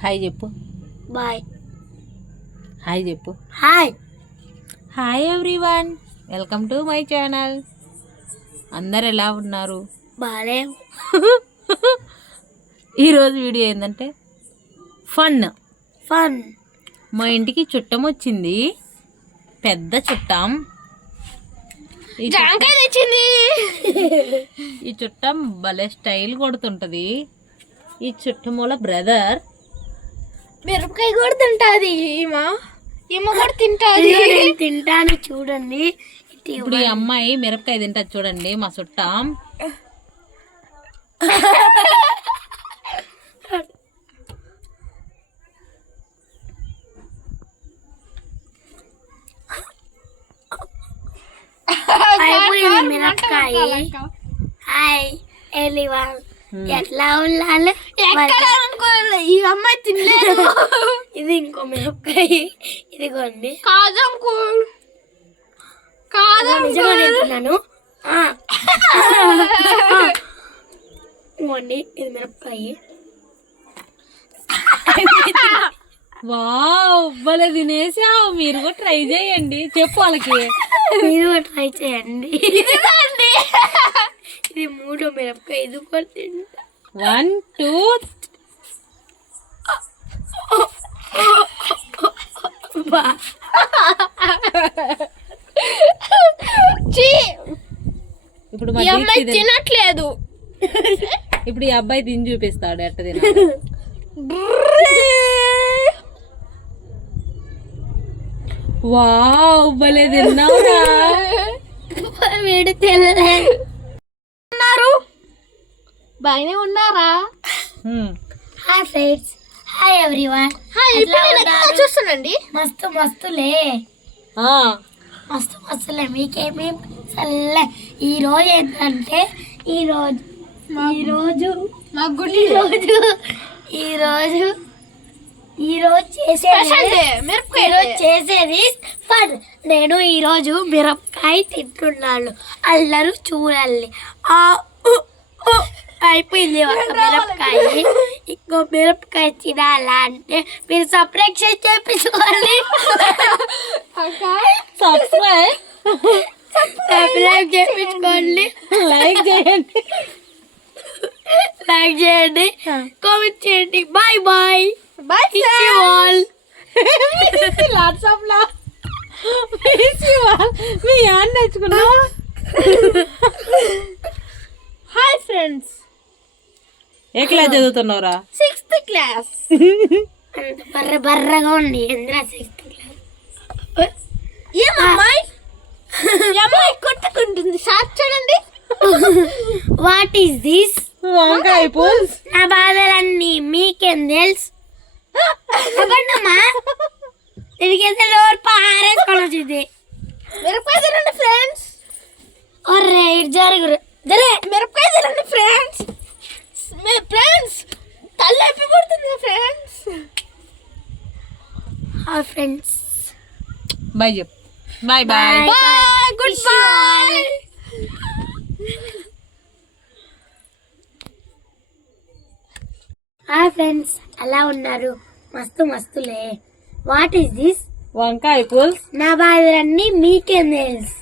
Hi చెప్పు. Bye. Hi చెప్పు. Hi. Hi everyone, welcome to my channel. అందరు ఎలా ఉన్నారు? బాలే. ఈరోజు వీడియో ఏంటంటే ఫన్. మా ఇంటికి చుట్టం వచ్చింది, పెద్ద చుట్టం. ఈ చుట్టం భలే స్టైల్ కొడుతుంటది. ఈ చుట్టముల బ్రదర్ మిరపకాయ కూడా తింటాది. ఈమె కూడా తింటాది. తింటాను చూడండి. ఇప్పుడు ఈ అమ్మాయి మిరపకాయ తింటది చూడండి. మా చుట్టం మిరపకాయ. హాయ్ ఎవ్రీవన్, ఎట్లా ఉన్నారు? ఈ అమ్మాయి తినలేదు. ఇది ఇంకో మిరపకాయ. ఇదిగోండి. నిజంగా తింటున్నాను. ఇదిగోండి, ఇది మిరపకాయ. వావ్, భలే తినేసావు. మీరు కూడా ట్రై చేయండి. చెప్పు వాళ్ళకి. మీరు కూడా ట్రై చేయండి. ఇది మూడో మిరపకాయ. ఇది కూడా తింటా. 1 2 ఇప్పుడు తినట్లేదు. ఇప్పుడు ఈ అబ్బాయి తిని చూపిస్తాడు ఎట్ట తినాలి. వావ్, భలే తిన్నావురా. వీడు తిన్నారు. బాగానే ఉన్నారా? Hi friends, hi everyone. చూస్తానండి. మస్తులే. మస్తులే. మీకేమీ సల్లే. ఈరోజు ఏంటంటే ఈరోజు చేసేది ఫన్. నేను ఈరోజు మిరపకాయ తింటున్నాను. అందరూ చూడాలి. అయిపోయింది ఒక మిరపకాయ. ఇంకో మిరపకాయ తినాలా అంటే మీరు సబ్స్క్రైబ్ చేయించుకోవాలి. సబ్స్క్రైబ్ చేయించుకోండి. లైక్ చేయండి, కామెంట్ చేయండి. Bye bye. All. Lots of love. మీ యాన్ నేర్చుకున్నా. Hi friends. ఏ క్లాస్ చదువుతున్నావురా? 6th class. బర్రగా ఉంది. ఎందుకు 6th క్లాస్? ఏమమ్మాయి కొట్టుకుంటుంది. సార్ చూడండి. What is this? వంకాయ పులుసు. నా బాధలన్నీ మీకేం తెలుసు? దీనికైతే డోర్ పారేసుకొని వచ్చింది. మిరపకాయ తినండి ఫ్రెండ్స్. ఒర్రే ఇటు జరుగురు. మిరపకాయ తినండి ఫ్రెండ్స్. తల్లి అయిపోయి పడుతుంది ఫ్రెండ్స్. ఫ్రెండ్స్ బాయ్ చెప్పు. Bye bye. Good bye. Hi friends, ఎలా ఉన్నారు? మస్తులే. What is this? వంకాయ పులుసు. నా బాధలన్నీ మీకేం తెలుసు?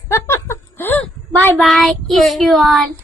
Bye bye. ఇష్ యూ ఆల్.